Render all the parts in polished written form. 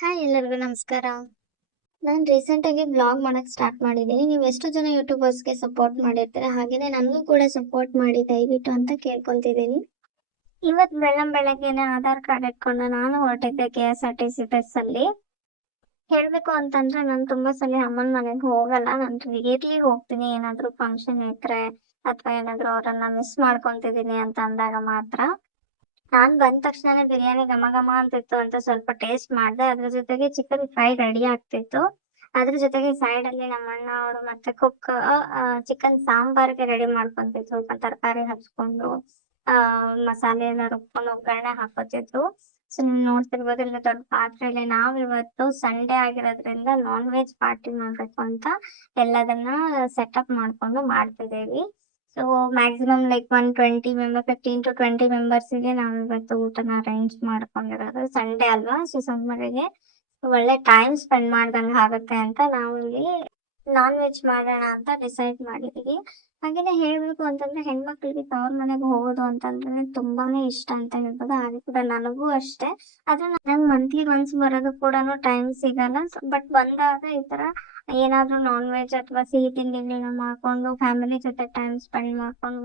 Hi ಎಲ್ಲರಿಗೂ ನಮಸ್ಕಾರ. ನಾನು ರೀಸೆಂಟಾಗಿ ಬ್ಲಾಗ್ ಮಾಡಕ್ಕೆ ಸ್ಟಾರ್ಟ್ ಮಾಡಿದ್ದೀನಿ. ನೀವು ಎಷ್ಟು ಜನ ಯೂಟ್ಯೂಬರ್ಸ್ಗೆ ಸಪೋರ್ಟ್ ಮಾಡಿರ್ತೀರ, ಹಾಗೆಯೇ ನನಗೂ ಕೂಡ ಸಪೋರ್ಟ್ ಮಾಡಿ ದಯವಿಟ್ಟು ಅಂತ ಕೇಳ್ಕೊತಿದ್ದೀನಿ. ಇವತ್ತು ಬೆಳಗ್ಗೆನೆ ಆಧಾರ್ ಕಾರ್ಡ್ ಇಟ್ಕೊಂಡು ನಾನು ಹೊರಟಿದ್ದೆ KSRTC ಬಸ್ಸಲ್ಲಿ. ಹೇಳಬೇಕು ಅಂತಂದ್ರೆ ನಾನು ತುಂಬಾ ಸಲ ಅಮ್ಮನ ಮನೆಗೆ ಹೋಗಲ್ಲ. ನಾನು ರೇರ್ಲಿ ಹೋಗ್ತೀನಿ, ಏನಾದರೂ ಫಂಕ್ಷನ್ ಇದ್ರೆ ಅಥವಾ ಏನಾದರೂ ಅವರನ್ನ ಮಿಸ್ ಮಾಡ್ಕೊತಿದ್ದೀನಿ ಅಂತ ಅಂದಾಗ ಮಾತ್ರ. ನಾನ್ ಬಂದ ತಕ್ಷಣನೇ ಬಿರಿಯಾನಿ ಘಮ ಘಮ ಅಂತಿತ್ತು ಅಂತ ಸ್ವಲ್ಪ ಟೇಸ್ಟ್ ಮಾಡ್ದೆ. ಅದ್ರ ಜೊತೆಗೆ ಚಿಕನ್ ಫ್ರೈ ರೆಡಿ ಆಗ್ತಿತ್ತು. ಅದ್ರ ಜೊತೆಗೆ ಸೈಡಲ್ಲಿ ನಮ್ಮಣ್ಣ ಅವರು ಮತ್ತೆ ಕುಕ್ ಚಿಕನ್ ಸಾಂಬಾರ್ಗೆ ರೆಡಿ ಮಾಡ್ಕೊಂತಿದ್ರು. ಸ್ವಲ್ಪ ತರಕಾರಿ ಹಚ್ಕೊಂಡು ಮಸಾಲೆ ಎಲ್ಲ ರುಬ್ಕೊಂಡು ಒಗ್ಗರಣೆ ಹಾಕೋತಿದ್ರು. ಸೊ ನೀವು ನೋಡ್ತಿರ್ಬೋದು, ಇಲ್ಲಿ ದೊಡ್ಡ ಪಾತ್ರೆಯಲ್ಲಿ ನಾವಿವತ್ತು ಸಂಡೇ ಆಗಿರೋದ್ರಿಂದ ನಾನ್ ವೆಜ್ ಪಾರ್ಟಿ ಮಾಡ್ಬೇಕು ಅಂತ ಎಲ್ಲದನ್ನ ಸೆಟಪ್ ಮಾಡ್ಕೊಂಡು ಮಾಡ್ತಿದ್ದೀವಿ. So maximum like 120 member 15 to 20 ಮೆಂಬರ್ಸಿಗೆ ನಾವಿವತ್ತು ಊಟನ ಅರೇಂಜ್ ಮಾಡ್ಕೊಂಡಿರೋದು. ಸಂಡೇ ಅಲ್ವಾ, ಸೊ ಸಂಡೇಗೆ ಒಳ್ಳೆ ಟೈಮ್ ಸ್ಪೆಂಡ್ ಮಾಡ್ದಂಗೆ ಆಗುತ್ತೆ ಅಂತ ನಾವು ಇಲ್ಲಿ ನಾನ್ ವೆಜ್ ಮಾಡೋಣ ಅಂತ ಡಿಸೈಡ್ ಮಾಡಿದೀವಿ. ಹಾಗೇನೆ ಹೇಳ್ಬೇಕು ಅಂತಂದ್ರೆ ಹೆಣ್ಮಕ್ಳಿಗೆ ತವ್ರ ಮನೆಗೆ ಹೋಗೋದು ಅಂತಂದ್ರೆ ತುಂಬಾನೇ ಇಷ್ಟ ಅಂತ ಹೇಳ್ಬೋದು. ಹಾಗೆ ಕೂಡ ನನಗೂ ಅಷ್ಟೇ. ಆದ್ರೆ ನಂಗೆ ಮಂತ್ಲಿ ಒನ್ಸ್ ಬರೋದು ಕೂಡ ಟೈಮ್ ಸಿಗಲ್ಲ. ಬಟ್ ಬಂದಾಗ ಈ ತರ ಏನಾದ್ರೂ ನಾನ್ ವೆಜ್ ಅಥವಾ ಸಿಹಿ ತಿಂಡಿಗಳನ್ನ ಮಾಡ್ಕೊಂಡು ಫ್ಯಾಮಿಲಿ ಜೊತೆ ಟೈಮ್ ಸ್ಪೆಂಡ್ ಮಾಡ್ಕೊಂಡು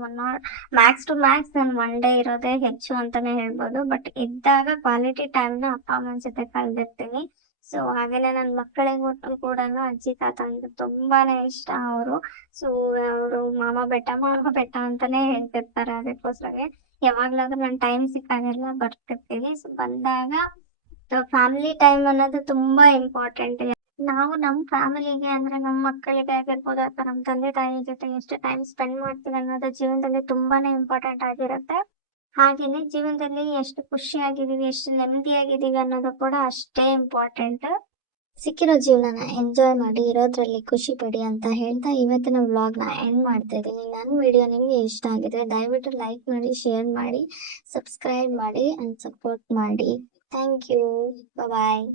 ಮ್ಯಾಕ್ಸ್ ಟು ಮ್ಯಾಕ್ಸ್ ನಾನು ಒನ್ ಡೇ ಇರೋದೇ ಹೆಚ್ಚು ಅಂತಾನೆ ಹೇಳ್ಬೋದು. ಬಟ್ ಇದ್ದಾಗ ಕ್ವಾಲಿಟಿ ಟೈಮ್ನ ಅಪ್ಪ ಅಮ್ಮನ ಜೊತೆ ಕಳೆದಿರ್ತೀನಿ. ಸೊ ಹಾಗೇನೆ ನನ್ನ ಮಕ್ಕಳಿಗೂ ಕೂಡ ಅಜ್ಜಿ ತಾತ ಅಂದ್ರೆ ತುಂಬಾನೇ ಇಷ್ಟ ಅವರು. ಸೊ ಅವರು ಮಾಮ ಬೆಟ್ಟ ಅಂತಾನೆ ಹೇಳ್ತಿರ್ತಾರೆ. ಅದಕ್ಕೋಸ್ಕರ ಯಾವಾಗ್ಲಾದ್ರೂ ನಾನು ಟೈಮ್ ಸಿಕ್ಕಾಗೆಲ್ಲ ಬರ್ತಿರ್ತೀನಿ. ಸೊ ಬಂದಾಗ ಫ್ಯಾಮಿಲಿ ಟೈಮ್ ಅನ್ನೋದು ತುಂಬಾ ಇಂಪಾರ್ಟೆಂಟ್. ನಾವು ನಮ್ಮ ಫ್ಯಾಮಿಲಿಗೆ ಅಂದ್ರೆ ನಮ್ಮ ಮಕ್ಕಳಿಗೆ ಆಗಿರ್ಬೋದು ಅಥವಾ ನಮ್ಮ ತಂದೆ ತಾಯಿ ಜೊತೆ ಎಷ್ಟು ಟೈಮ್ ಸ್ಪೆಂಡ್ ಮಾಡ್ತೀವಿ ಅನ್ನೋದು ಜೀವನದಲ್ಲಿ ತುಂಬಾನೇ ಇಂಪಾರ್ಟೆಂಟ್ ಆಗಿರುತ್ತೆ. ಹಾಗೇನೆ ಜೀವನದಲ್ಲಿ ಎಷ್ಟು ಖುಷಿಯಾಗಿದ್ದೀವಿ, ಎಷ್ಟು ನೆಮ್ಮದಿಯಾಗಿದ್ದೀವಿ ಅನ್ನೋದು ಕೂಡ ಅಷ್ಟೇ ಇಂಪಾರ್ಟೆಂಟ್. ಸಿಕ್ಕಿರೋ ಜೀವನನ ಎಂಜಾಯ್ ಮಾಡಿ, ಇರೋದ್ರಲ್ಲಿ ಖುಷಿ ಪಡಿ ಅಂತ ಹೇಳ್ತಾ ಇವತ್ತಿನ ವ್ಲಾಗ್ನ ಎಂಡ್ ಮಾಡ್ತಾ ಇದ್ದೀನಿ. ನನ್ನ ವಿಡಿಯೋ ನಿಮಗೆ ಇಷ್ಟ ಆಗಿದ್ರೆ ದಯವಿಟ್ಟು ಲೈಕ್ ಮಾಡಿ, ಶೇರ್ ಮಾಡಿ, ಸಬ್ಸ್ಕ್ರೈಬ್ ಮಾಡಿ ಅಂಡ್ ಸಪೋರ್ಟ್ ಮಾಡಿ. Thank you. ಬಾಯ್.